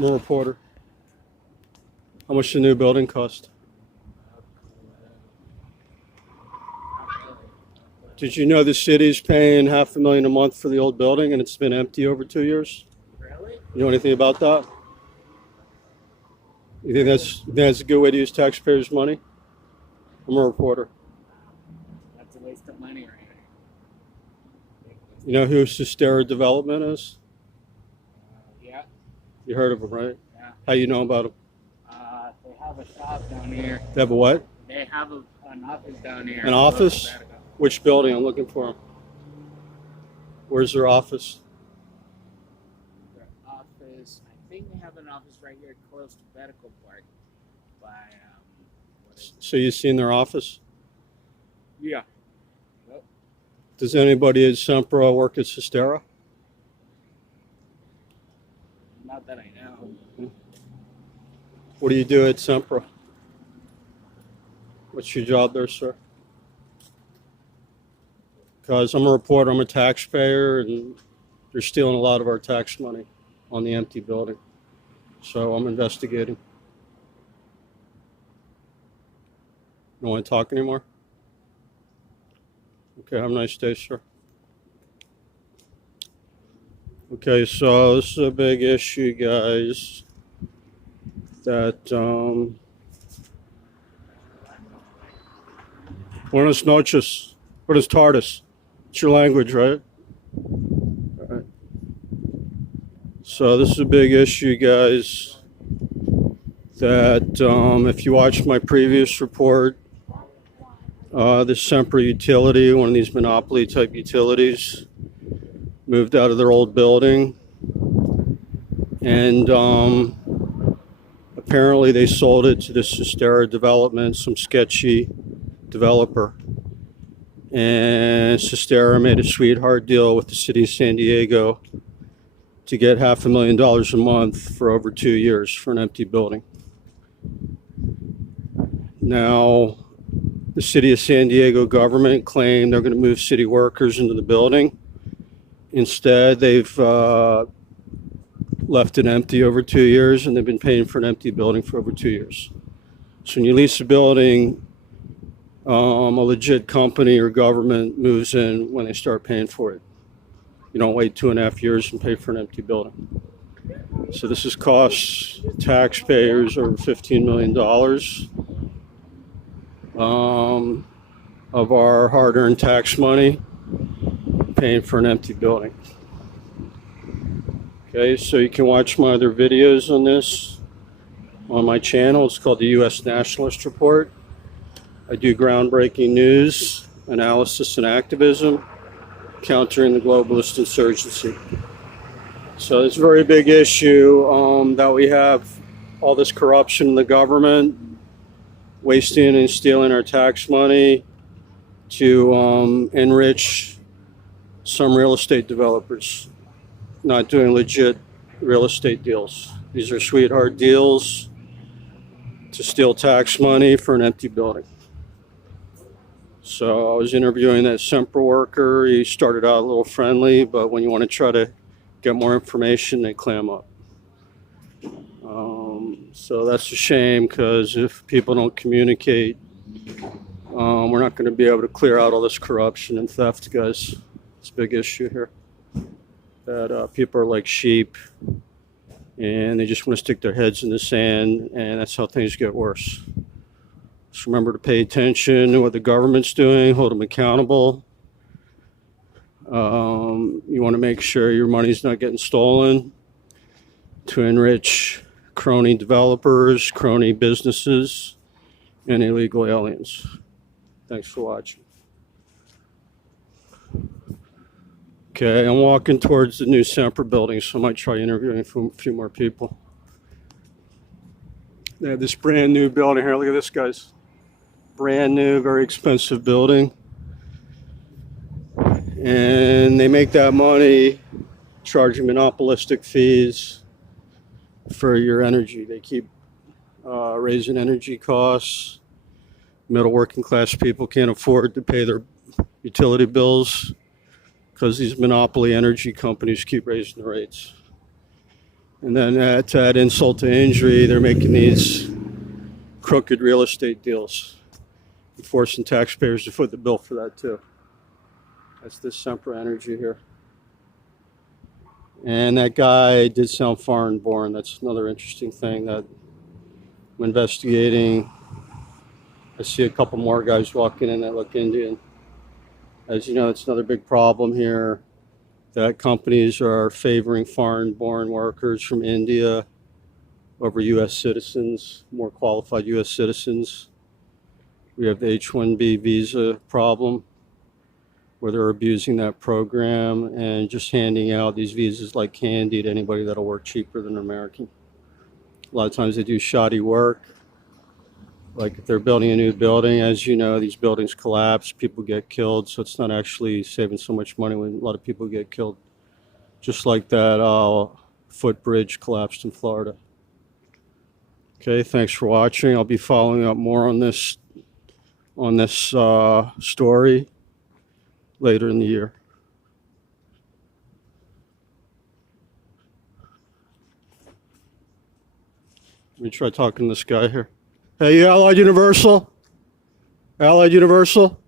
I'm a reporter. How much the new building cost? Did you know the city's paying $500,000 a month for the old building and it's been empty over 2 years? Really? You know anything about that? You think that's a good way to use taxpayers' money? I'm a reporter. That's a waste of money right here. You know who Sestera Development is? Yeah. You heard of them, right? Yeah. How you know about them? They have a shop down here. They have a what? They have an office down here. An office? Which building? I'm looking for them. Where's their office? Their office, I think they have an office right here close to Medical Park. By, So you've seen their office? Yeah. Yep. Does anybody at Sempra work at Sestera? Not that I know. What do you do at Sempra? What's your job there, sir? Because I'm a reporter, I'm a taxpayer, and they're stealing a lot of our tax money on the empty building. So I'm investigating. You don't want to talk anymore? Okay, have a nice day, sir. Okay, so this is a big issue, guys, that buenas noches, buenas tardes. It's your language, right? All right. So this is a big issue, guys, that if you watch my previous report, the Sempra utility, one of these monopoly type utilities, moved out of their old building, and apparently they sold it to the Sestera Development, some sketchy developer. And Sestera made a sweetheart deal with the city of San Diego to get $500,000 a month for over 2 years for an empty building. Now, the city of San Diego government claimed they're going to move city workers into the building. Instead, they've left it empty over 2 years, and they've been paying for an empty building for over 2 years. So when you lease a building, a legit company or government moves in when they start paying for it. You don't wait 2.5 years and pay for an empty building. So this has cost taxpayers over $15 million of our hard-earned tax money paying for an empty building. Okay, so you can watch my other videos on this on my channel. It's called the U.S. Nationalist Report. I do groundbreaking news, analysis, and activism, countering the globalist insurgency. So it's a very big issue that we have all this corruption in the government, wasting and stealing our tax money to enrich some real estate developers, not doing legit real estate deals. These are sweetheart deals to steal tax money for an empty building. So I was interviewing that Sempra worker. He started out a little friendly, but when you want to try to get more information, they clam up. So that's a shame, because if people don't communicate, we're not going to be able to clear out all this corruption and theft, guys. It's a big issue here. That people are like sheep, and they just want to stick their heads in the sand, and that's how things get worse. Just remember to pay attention to what the government's doing, hold them accountable. You want to make sure your money's not getting stolen to enrich crony developers, crony businesses, and illegal aliens. Thanks for watching. Okay, I'm walking towards the new Sempra building, so I might try interviewing a few more people. They have this brand new building here. Look at this, guys. Brand new, very expensive building. And they make that money charging monopolistic fees for your energy. They keep raising energy costs. Middle working class people can't afford to pay their utility bills because these monopoly energy companies keep raising the rates. And then to add insult to injury, they're making these crooked real estate deals, and forcing taxpayers to foot the bill for that too. That's this Sempra Energy here. And that guy did sound foreign born. That's another interesting thing that I'm investigating. I see a couple more guys walking in that look Indian. As you know, it's another big problem here, that companies are favoring foreign-born workers from India over U.S. citizens, more qualified U.S. citizens. We have the H-1B visa problem, where they're abusing that program and just handing out these visas like candy to anybody that'll work cheaper than an American. A lot of times they do shoddy work. Like if they're building a new building, as you know, these buildings collapse, people get killed, so it's not actually saving so much money when a lot of people get killed. Just like that footbridge collapsed in Florida. Okay, thanks for watching. I'll be following up more on this story later in the year. Let me try talking to this guy here. Hey, you Allied Universal? Allied Universal?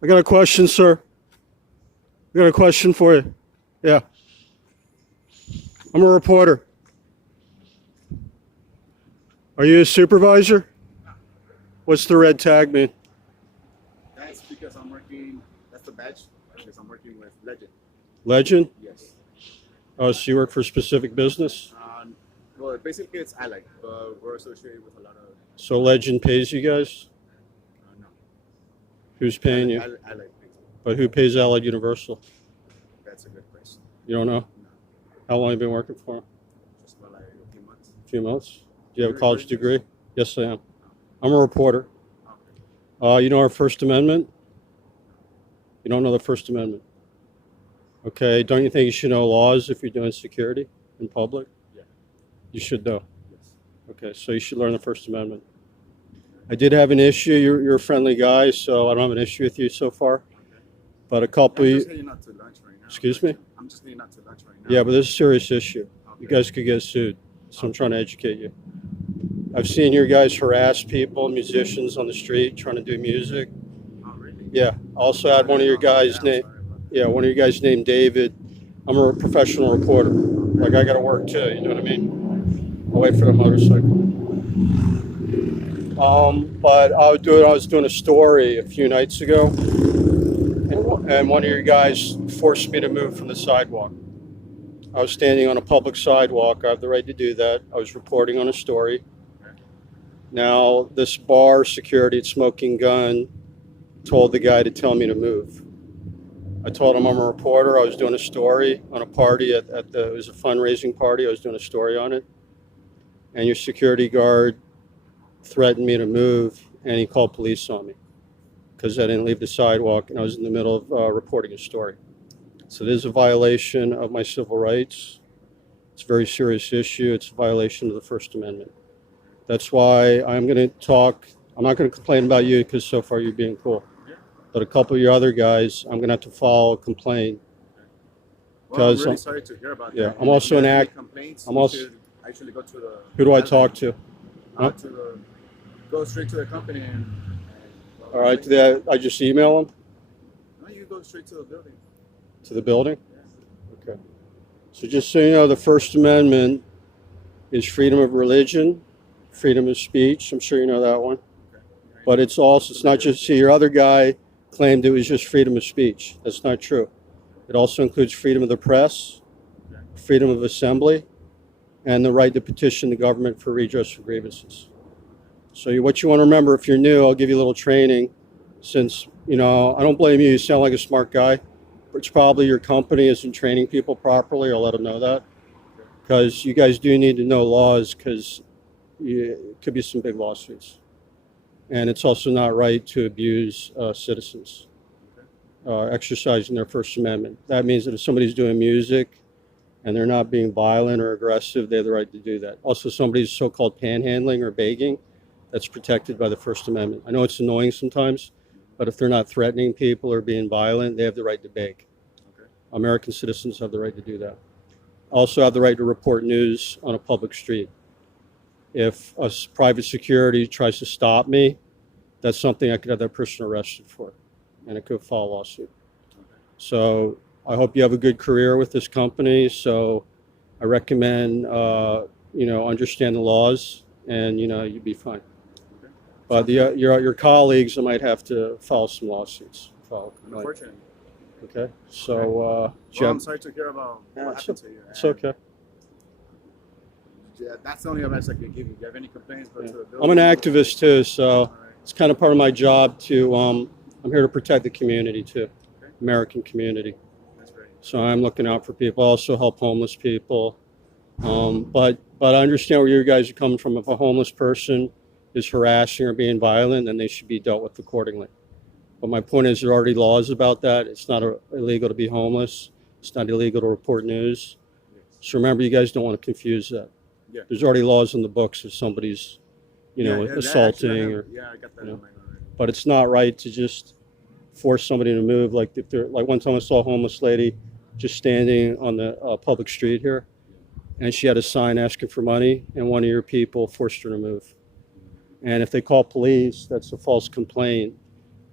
I got a question, sir. I got a question for you. Yeah. I'm a reporter. Are you a supervisor? What's the red tag mean? That's because I'm working, that's the badge, because I'm working with Legend. Legend? Yes. Oh, so you work for a specific business? Well, basically it's Allied, but we're associated with a lot of... So Legend pays you guys? No. Who's paying you? Allied pays me. But who pays Allied Universal? That's a good question. You don't know? No. How long have you been working for them? Just about like a few months. A few months? Do you have a college degree? Yes, I am. No. I'm a reporter. Okay. You know our First Amendment? You don't know the First Amendment? Okay, don't you think you should know laws if you're doing security in public? Yeah. You should know. Yes. Okay, so you should learn the First Amendment. I did have an issue. You're a friendly guy, so I don't have an issue with you so far. Okay. But a couple... I'm just heading out to lunch right now. Excuse me? I'm just heading out to lunch right now. Yeah, but this is a serious issue. Okay. You guys could get sued, so I'm trying to educate you. I've seen your guys harass people, musicians on the street trying to do music. Oh, really? Yeah. I also had one of your guys named... Yeah, one of you guys named David. I'm a professional reporter. Like, I got to work too, you know what I mean? I'll wait for the motorcycle. But I was doing a story a few nights ago, and one of your guys forced me to move from the sidewalk. I was standing on a public sidewalk. I have the right to do that. I was reporting on a story. Now, this bar security at Smoking Gun told the guy to tell me to move. I told him I'm a reporter. I was doing a story on a party it was a fundraising party. I was doing a story on it. And your security guard threatened me to move, and he called police on me because I didn't leave the sidewalk and I was in the middle of reporting a story. So this is a violation of my civil rights. It's a very serious issue. It's a violation of the First Amendment. That's why I'm going to talk. I'm not going to complain about you because so far you're being cool. But a couple of your other guys, I'm going to have to file a complaint. Well, I'm really sorry to hear about that. Yeah, I'm also an act. I'm also actually go to the... Who do I talk to? Huh? Go straight to the company and all right, I just email them? No, you go straight to the building. To the building? Yeah. Okay. So just so you know, the First Amendment is freedom of religion, freedom of speech. I'm sure you know that one. Okay. But it's also, it's not just, see, your other guy claimed it was just freedom of speech. That's not true. It also includes freedom of the press, freedom of assembly, and the right to petition the government for redress for grievances. So what you want to remember, if you're new, I'll give you a little training, since, you know, I don't blame you. You sound like a smart guy. It's probably your company isn't training people properly. I'll let them know that. Because you guys do need to know laws, because it could be some big lawsuits. And it's also not right to abuse citizens exercising their First Amendment. That means that if somebody's doing music and they're not being violent or aggressive, they have the right to do that. Also, somebody's so-called panhandling or begging, that's protected by the First Amendment. I know it's annoying sometimes, but if they're not threatening people or being violent, they have the right to beg. Okay. American citizens have the right to do that. also have the right to report news on a public street. If private security tries to stop me, that's something I could have that person arrested for, and it could file a lawsuit. So I hope you have a good career with this company. So I recommend, understand the laws, and, you'd be fine. But your colleagues might have to file some lawsuits. Unfortunately. Okay. So, Well, Jim, I'm sorry to hear about what happened to you. it's okay. Yeah, that's the only advice I can give you. If you have any complaints, go to the building. I'm an activist too, so All right. it's kind of part of my job to, I'm here to protect the community too, Okay. American community. That's great. So I'm looking out for people, also help homeless people. But I understand where you guys are coming from. If a homeless person is harassing or being violent, then they should be dealt with accordingly. But my point is, there are already laws about that. It's not illegal to be homeless. It's not illegal to report news. So remember, you guys don't want to confuse that. Yeah. There's already laws in the books if somebody's, assaulting or. I got that in mind already. But it's not right to just force somebody to move. Like if they're like one time I saw a homeless lady just standing on the public street here, and she had a sign asking for money, and one of your people forced her to move. And if they call police, that's a false complaint,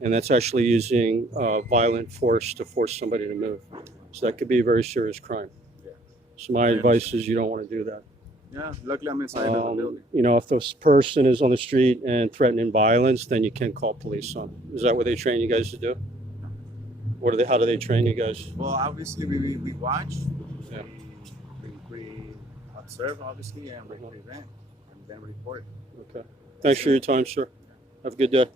and that's actually using violent force to force somebody to move. So that could be a very serious crime. Yeah. So my advice is you don't want to do that. Yeah, luckily I'm inside of the building. If this person is on the street and threatening violence, then you can call police on them. Is that what they train you guys to do? How do they train you guys? Well, obviously we watch, Yeah. we observe, obviously, and we prevent, and then report. Okay. Thanks for your time, sir. Have a good day.